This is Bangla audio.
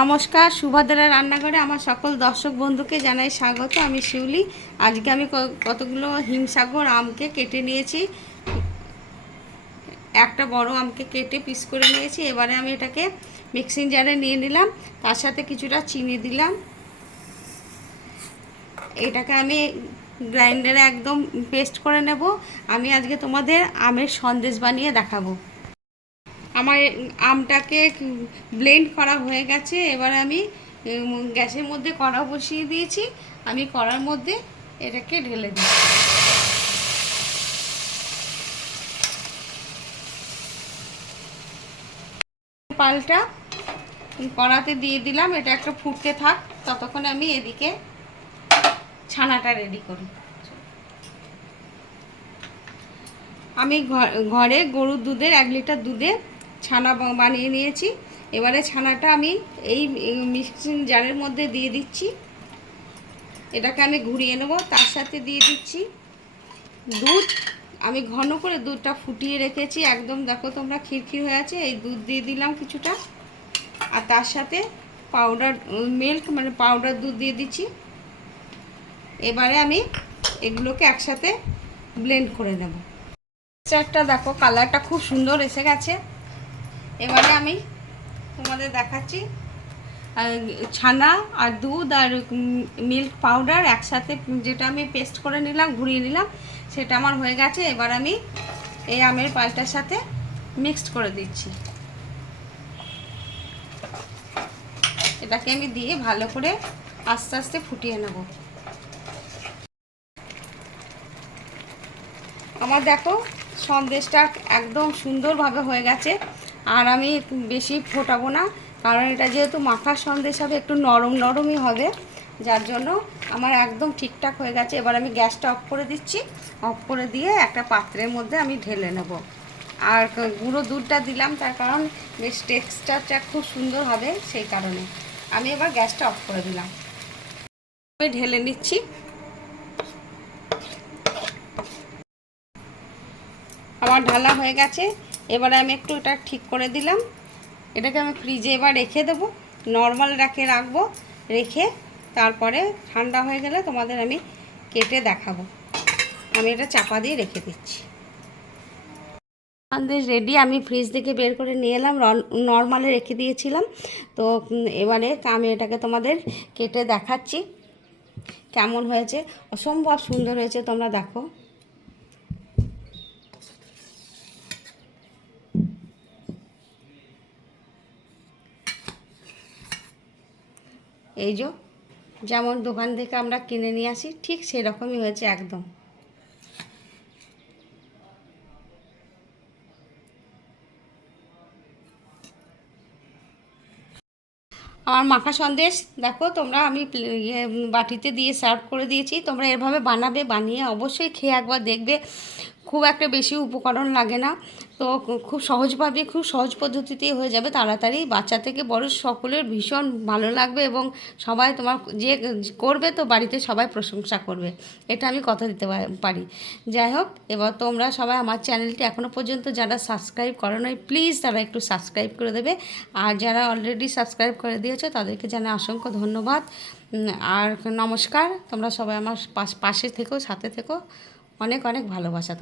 নমস্কার সুভদ্রা রান্নাঘরে আমার সকল দর্শক বন্ধুকে জানাই স্বাগত। আমি শিউলি। আজকে আমি কতগুলো হিমসাগর আমকে কেটে নিয়েছি। একটা বড় আমকে কেটে পিস করে নিয়েছি। এবারে আমি এটাকে মিক্সিং জারে নিয়ে নিলাম। তার সাথে কিছুটা চিনি দিলাম। এটাকে আমি গ্রাইন্ডারে একদম পেস্ট করে নেব। আমি আজকে তোমাদের আমের সন্দেশ বানিয়ে দেখাবো। আমার আমটাকে ব্লেন্ড করা হয়ে গেছে, এবার আমি গ্যাসের মধ্যে কড়া বসিয়ে দিয়েছি, আমি কড়ার মধ্যে এটাকে ঢেলে দিই। পালটা কড়াতে দিয়ে দিলাম, এটা একটা ফুটতে থাক, ততক্ষণ আমি এদিকে ছানাটা রেডি করি। আমি ঘরে গরুর দুধের এক লিটার দুধে ছানা বানিয়ে নিয়েছি। এবারে ছানাটা আমি এই মিক্সিং জারের মধ্যে দিয়ে দিচ্ছি। এটাকে আমি ঘুরিয়ে নেব, তার সাথে দিয়ে দিচ্ছি দুধ। আমি ঘন করে দুধটা ফুটিয়ে রেখেছি। একদম দেখো তোমরা খিরখির হয়ে আছে, এই দুধ দিয়ে দিলাম কিছুটা। আর তার সাথে পাউডার, মিল্ক মানে পাউডার দুধ দিয়ে দিচ্ছি। এবারে আমি এগুলোকে একসাথে ব্লেন্ড করে নেব। একটা দেখো, কালারটা খুব সুন্দর এসে গেছে। এবারে আমি তোমাদের দেখাচ্ছি ছানা আর দুধ আর মিল্ক পাউডার একসাথে যেটা আমি পেস্ট করে নিলাম, ঘুরিয়ে নিলাম, সেটা আমার হয়ে গেছে। এবার আমি এই আমের পালটার সাথে মিক্সড করে দিচ্ছি। এটাকে আমি দিয়ে ভালো করে আস্তে আস্তে ফুটিয়ে নেব। আমার দেখো সন্দেশটা একদম সুন্দরভাবে হয়ে গেছে। আর আমি বেশি ফোটাবো না, কারণ এটা যেহেতু মাখার সন্দেশ হবে একটু নরম নরমই হবে, যার জন্য আমার একদম ঠিকঠাক হয়ে গেছে। এবার আমি গ্যাসটা অফ করে দিচ্ছি। অফ করে দিয়ে একটা পাত্রের মধ্যে আমি ঢেলে নেব। আর গুঁড়ো দুধটা দিলাম, তার কারণ বেশ টেক্সচারটা খুব সুন্দর হবে সেই কারণে। আমি এবার গ্যাসটা অফ করে দিলাম। ঢেলে নিচ্ছি। আমার ঢালা হয়ে গেছে। এবারে আমি একটু এটা ঠিক করে দিলাম। এটাকে আমি ফ্রিজে এবার রেখে দেবো। নর্মাল রাখে রাখব, রেখে তারপরে ঠান্ডা হয়ে গেলে তোমাদের আমি কেটে দেখাবো। আমি এটা চাপা দিয়ে রেখে দিচ্ছি। আমাদের রেডি আমি ফ্রিজ থেকে বের করে নিয়ে এলাম নর্মালে রেখে দিয়েছিলাম। তো এবারে আমি এটাকে তোমাদের কেটে দেখাচ্ছি। কেমন হয়েছে? অসম্ভব সুন্দর হয়েছে, তোমরা দেখো। এই যে যেমন দোকান থেকে আমরা কিনে নিয়ে আসি ঠিক সেরকমই হয়েছে একদম। আমার মাখা সন্দেশ দেখো তোমরা আমি ইয়ে, বাটিতে দিয়ে সার্ভ করে দিয়েছি তোমরা এভাবে বানাবে বানিয়ে অবশ্যই খেয়ে একবার দেখবে। খুব একটা বেশি উপকরণ লাগে না। তো খুব সহজভাবে, খুব সহজ পদ্ধতিতেই হয়ে যাবে তাড়াতাড়ি। বাচ্চা থেকে বড় সকলের ভীষণ ভালো লাগবে এবং সবাই তোমার যে করবে তো বাড়িতে সবাই প্রশংসা করবে। এটা আমি কথা দিতে পারি। যাই হোক, এবার তোমরা সবাই আমার চ্যানেলটি এখনও পর্যন্ত যারা সাবস্ক্রাইব করো নাই, প্লিজ তারা একটু সাবস্ক্রাইব করে দেবে। আর যারা অলরেডি সাবস্ক্রাইব করে দিয়েছ, তাদেরকে জানাই অসংখ্য ধন্যবাদ। আর নমস্কার। তোমরা সবাই আমার পাশ- পাশে থেকো, সাথে থেকো। অনেক অনেক ভালোবাসা তোমার